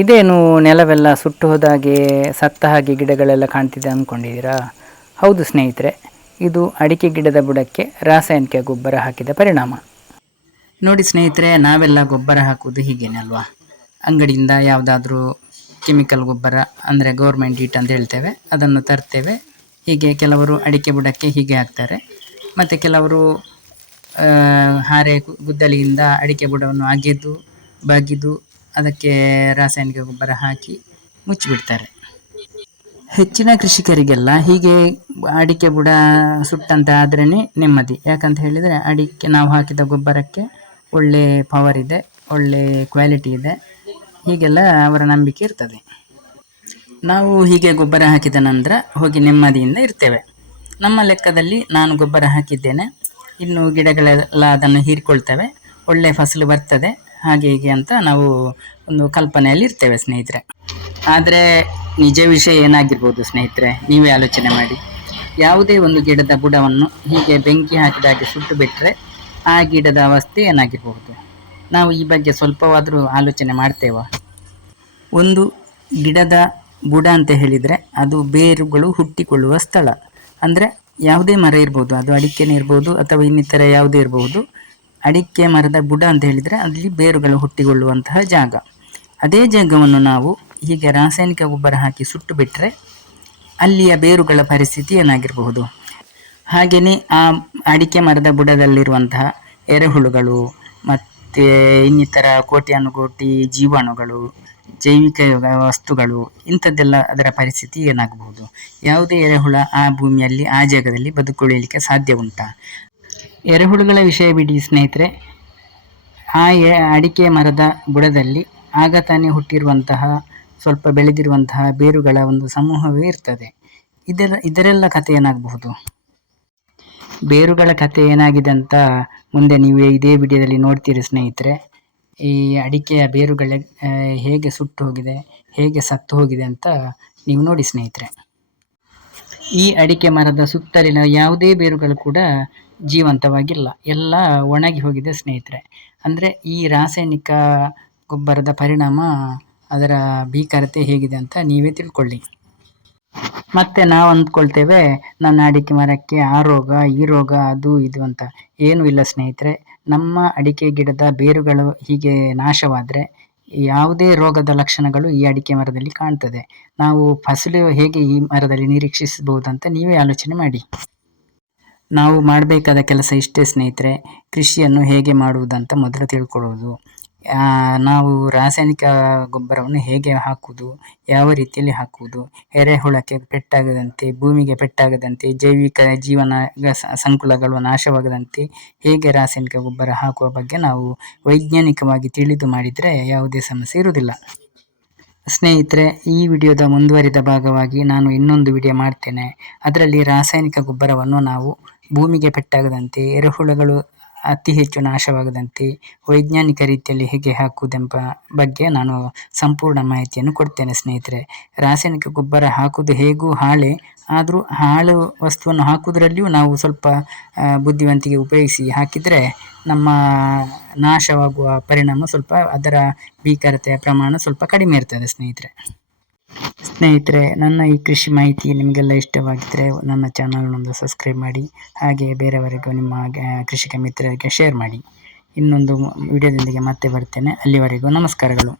ಇದೇನು ನೆಲವೆಲ್ಲ ಸುಟ್ಟು ಹೋದಾಗೆ ಸತ್ತ ಹಾಗೆ ಗಿಡಗಳೆಲ್ಲ ಕಾಣ್ತಿದೆ ಅಂದ್ಕೊಂಡಿದ್ದೀರಾ? ಹೌದು ಸ್ನೇಹಿತರೆ, ಇದು ಅಡಿಕೆ ಗಿಡದ ಬುಡಕ್ಕೆ ರಾಸಾಯನಿಕ ಗೊಬ್ಬರ ಹಾಕಿದ ಪರಿಣಾಮ. ನೋಡಿ ಸ್ನೇಹಿತರೆ, ನಾವೆಲ್ಲ ಗೊಬ್ಬರ ಹಾಕುವುದು ಹೀಗೇನೆ ಅಲ್ವಾ? ಅಂಗಡಿಯಿಂದ ಯಾವುದಾದ್ರೂ ಕೆಮಿಕಲ್ ಗೊಬ್ಬರ, ಅಂದರೆ ಗೌರ್ಮೆಂಟ್ ಈಟ್ ಅಂತ ಹೇಳ್ತೇವೆ, ಅದನ್ನು ತರ್ತೇವೆ. ಹೀಗೆ ಕೆಲವರು ಅಡಿಕೆ ಬುಡಕ್ಕೆ ಹೀಗೆ ಹಾಕ್ತಾರೆ. ಮತ್ತು ಕೆಲವರು ಹಾರೆ ಗುದ್ದಲಿಯಿಂದ ಅಡಿಕೆ ಬುಡವನ್ನು ಅಗೆದು, ಬಗೆದು ಅದಕ್ಕೆ ರಾಸಾಯನಿಕ ಗೊಬ್ಬರ ಹಾಕಿ ಮುಚ್ಚಿಬಿಡ್ತಾರೆ. ಹೆಚ್ಚಿನ ಕೃಷಿಕರಿಗೆಲ್ಲ ಹೀಗೆ ಅಡಿಕೆ ಬುಡ ಸುಟ್ಟಂತ ಆದ್ರೇ ನೆಮ್ಮದಿ. ಯಾಕಂತ ಹೇಳಿದರೆ ಅಡಿಕೆ ನಾವು ಹಾಕಿದ ಗೊಬ್ಬರಕ್ಕೆ ಒಳ್ಳೆ ಪವರ್ ಇದೆ, ಒಳ್ಳೆ ಕ್ವಾಲಿಟಿ ಇದೆ, ಹೀಗೆಲ್ಲ ಅವರ ನಂಬಿಕೆ ಇರ್ತದೆ. ನಾವು ಹೀಗೆ ಗೊಬ್ಬರ ಹಾಕಿದ ನಂತರ ಹೋಗಿ ನೆಮ್ಮದಿಯಿಂದ ಇರ್ತೇವೆ. ನಮ್ಮ ಲೆಕ್ಕದಲ್ಲಿ ನಾನು ಗೊಬ್ಬರ ಹಾಕಿದ್ದೇನೆ. ಇನ್ನು ಗಿಡಗಳೆಲ್ಲ ಅದನ್ನು ಹೀರಿಕೊಳ್ತವೆ. ಒಳ್ಳೆ ಫಸಲು ಬರ್ತದೆ. ಹಾಗೆ ಹೀಗೆ ಅಂತ ನಾವು ಒಂದು ಕಲ್ಪನೆಯಲ್ಲಿ ಇರ್ತೇವೆ ಸ್ನೇಹಿತರೆ. ಆದರೆ ನಿಜ ವಿಷಯ ಏನಾಗಿರ್ಬೋದು ಸ್ನೇಹಿತರೆ? ನೀವೇ ಆಲೋಚನೆ ಮಾಡಿ. ಯಾವುದೇ ಒಂದು ಗಿಡದ ಬುಡವನ್ನು ಹೀಗೆ ಬೆಂಕಿ ಹಾಕಿದ ಹಾಗೆ ಸುಟ್ಟು ಬಿಟ್ಟರೆ ಆ ಗಿಡದ ಅವಸ್ಥೆ ಏನಾಗಿರಬಹುದು ನಾವು ಈ ಬಗ್ಗೆ ಸ್ವಲ್ಪವಾದರೂ ಆಲೋಚನೆ ಮಾಡ್ತೇವ? ಒಂದು ಗಿಡದ ಬುಡ ಅಂತ ಹೇಳಿದರೆ ಅದು ಬೇರುಗಳು ಹುಟ್ಟಿಕೊಳ್ಳುವ ಸ್ಥಳ. ಅಂದರೆ ಯಾವುದೇ ಮರ ಇರ್ಬೋದು, ಅದು ಅಡಿಕೆನೇ ಇರ್ಬೋದು ಅಥವಾ ಇನ್ನಿತರ ಯಾವುದೇ ಇರಬಹುದು ಅಡಿಕೆ ಮರದ ಬುಡ ಅಂತ ಹೇಳಿದರೆ ಅಲ್ಲಿ ಬೇರುಗಳು ಹುಟ್ಟಿಕೊಳ್ಳುವಂತಹ ಜಾಗ. ಅದೇ ಜಾಗವನ್ನು ನಾವು ಹೀಗೆ ರಾಸಾಯನಿಕ ಗೊಬ್ಬರ ಹಾಕಿ ಸುಟ್ಟು ಬಿಟ್ಟರೆ ಅಲ್ಲಿಯ ಬೇರುಗಳ ಪರಿಸ್ಥಿತಿ ಏನಾಗಿರಬಹುದು? ಹಾಗೆಯೇ ಆ ಅಡಿಕೆ ಮರದ ಬುಡದಲ್ಲಿರುವಂತಹ ಎರೆಹುಳುಗಳು ಮತ್ತು ಇನ್ನಿತರ ಕೋಟ್ಯಾನುಕೋಟಿ ಜೀವಾಣುಗಳು, ಜೈವಿಕ ವಸ್ತುಗಳು, ಇಂಥದ್ದೆಲ್ಲ ಅದರ ಪರಿಸ್ಥಿತಿ ಏನಾಗಬಹುದು? ಯಾವುದೇ ಎರೆಹುಳ ಆ ಭೂಮಿಯಲ್ಲಿ ಆ ಜಾಗದಲ್ಲಿ ಬದುಕುಳಿಯಲಿಕ್ಕೆ ಸಾಧ್ಯ ಉಂಟಾ? ಎರೆಹುಳುಗಳ ವಿಷಯ ಬಿಡಿ ಸ್ನೇಹಿತರೆ. ಆ ಅಡಿಕೆ ಮರದ ಬುಡದಲ್ಲಿ ಆಗ ತಾನೇ ಹುಟ್ಟಿರುವಂತಹ, ಸ್ವಲ್ಪ ಬೆಳೆದಿರುವಂತಹ ಬೇರುಗಳ ಒಂದು ಸಮೂಹವೇ ಇರ್ತದೆ. ಇದರ ಇದರೆಲ್ಲ ಕಥೆ ಏನಾಗಬಹುದು? ಬೇರುಗಳ ಕಥೆ ಏನಾಗಿದೆ ಅಂತ ಮುಂದೆ ನೀವು ಇದೇ ವಿಡಿಯೋದಲ್ಲಿ ನೋಡ್ತೀರಿ ಸ್ನೇಹಿತರೆ. ಈ ಅಡಿಕೆಯ ಬೇರುಗಳ ಹೇಗೆ ಸುಟ್ಟು ಹೋಗಿದೆ, ಹೇಗೆ ಸತ್ತು ಹೋಗಿದೆ ಅಂತ ನೀವು ನೋಡಿ ಸ್ನೇಹಿತರೆ. ಈ ಅಡಿಕೆ ಮರದ ಸುತ್ತಲಿನ ಯಾವುದೇ ಬೇರುಗಳು ಕೂಡ ಜೀವಂತವಾಗಿಲ್ಲ. ಎಲ್ಲ ಒಣಗಿ ಹೋಗಿದೆ ಸ್ನೇಹಿತರೆ. ಅಂದರೆ ಈ ರಾಸಾಯನಿಕ ಗೊಬ್ಬರದ ಪರಿಣಾಮ ಅದರ ಭೀಕರತೆ ಹೇಗಿದೆ ಅಂತ ನೀವೇ ತಿಳ್ಕೊಳ್ಳಿ. ಮತ್ತೆ ನಾವು ಅಂದ್ಕೊಳ್ತೇವೆ, ನನ್ನ ಅಡಿಕೆ ಮರಕ್ಕೆ ಆ ರೋಗ, ಈ ರೋಗ, ಅದು, ಇದು ಅಂತ. ಏನೂ ಇಲ್ಲ ಸ್ನೇಹಿತರೆ. ನಮ್ಮ ಅಡಿಕೆ ಗಿಡದ ಬೇರುಗಳು ಹೀಗೆ ನಾಶವಾದರೆ ಯಾವುದೇ ರೋಗದ ಲಕ್ಷಣಗಳು ಈ ಅಡಿಕೆ ಮರದಲ್ಲಿ ಕಾಣ್ತದೆ. ನಾವು ಫಸಲು ಹೇಗೆ ಈ ಮರದಲ್ಲಿ ನಿರೀಕ್ಷಿಸಬಹುದಂತ ನೀವೇ ಆಲೋಚನೆ ಮಾಡಿ. ನಾವು ಮಾಡಬೇಕಾದ ಕೆಲಸ ಇಷ್ಟೇ ಸ್ನೇಹಿತರೆ, ಕೃಷಿಯನ್ನು ಹೇಗೆ ಮಾಡುವುದಂತ ಮೊದಲು ತಿಳ್ಕೊಳ್ಳೋದು. ನಾವು ರಾಸಾಯನಿಕ ಗೊಬ್ಬರವನ್ನು ಹೇಗೆ ಹಾಕುವುದು, ಯಾವ ರೀತಿಯಲ್ಲಿ ಹಾಕುವುದು, ಎರೆಹುಳಕ್ಕೆ ಪೆಟ್ಟಾಗದಂತೆ, ಭೂಮಿಗೆ ಪೆಟ್ಟಾಗದಂತೆ, ಜೈವಿಕ ಜೀವನ ಸಂಕುಲಗಳು ನಾಶವಾಗದಂತೆ ಹೇಗೆ ರಾಸಾಯನಿಕ ಗೊಬ್ಬರ ಹಾಕುವ ಬಗ್ಗೆ ನಾವು ವೈಜ್ಞಾನಿಕವಾಗಿ ತಿಳಿದು ಮಾಡಿದರೆ ಯಾವುದೇ ಸಮಸ್ಯೆ ಇರುವುದಿಲ್ಲ. ಸ್ನೇಹಿತರೆ, ಈ ವಿಡಿಯೋದ ಮುಂದುವರಿದ ಭಾಗವಾಗಿ ನಾನು ಇನ್ನೊಂದು ವಿಡಿಯೋ ಮಾಡ್ತೇನೆ. ಅದರಲ್ಲಿ ರಾಸಾಯನಿಕ ಗೊಬ್ಬರವನ್ನು ನಾವು ಭೂಮಿಗೆ ಪೆಟ್ಟಾಗದಂತೆ, ಎರೆಹುಳುಗಳು ಅತಿ ಹೆಚ್ಚು ನಾಶವಾಗದಂತೆ ವೈಜ್ಞಾನಿಕ ರೀತಿಯಲ್ಲಿ ಹೇಗೆ ಹಾಕುವುದೆಂಬ ಬಗ್ಗೆ ನಾನು ಸಂಪೂರ್ಣ ಮಾಹಿತಿಯನ್ನು ಕೊಡ್ತೇನೆ ಸ್ನೇಹಿತರೆ. ರಾಸಾಯನಿಕ ಗೊಬ್ಬರ ಹಾಕುವುದು ಹೇಗೂ ಹಾಳೆ, ಆದರೂ ಹಾಳು ವಸ್ತುವನ್ನು ಹಾಕುವುದರಲ್ಲಿಯೂ ನಾವು ಸ್ವಲ್ಪ ಬುದ್ಧಿವಂತಿಗೆ ಉಪಯೋಗಿಸಿ ಹಾಕಿದರೆ ನಮ್ಮ ನಾಶವಾಗುವ ಪರಿಣಾಮ ಸ್ವಲ್ಪ ಅದರ ಭೀಕರತೆಯ ಪ್ರಮಾಣ ಸ್ವಲ್ಪ ಕಡಿಮೆ ಇರ್ತದೆ ಸ್ನೇಹಿತರೆ. ಸ್ನೇಹಿತರೆ, ನನ್ನ ಈ ಕೃಷಿ ಮಾಹಿತಿ ನಿಮಗೆಲ್ಲ ಇಷ್ಟವಾಗಿದ್ದರೆ ನನ್ನ ಚಾನಲ್ನೊಂದು ಸಬ್ಸ್ಕ್ರೈಬ್ ಮಾಡಿ, ಹಾಗೆ ಬೇರೆಯವರಿಗೂ ನಿಮ್ಮ ಕೃಷಿಕ ಮಿತ್ರರಿಗೆ ಶೇರ್ ಮಾಡಿ. ಇನ್ನೊಂದು ವಿಡಿಯೋದೊಂದಿಗೆ ಮತ್ತೆ ಬರ್ತೇನೆ. ಅಲ್ಲಿವರೆಗೂ ನಮಸ್ಕಾರಗಳು.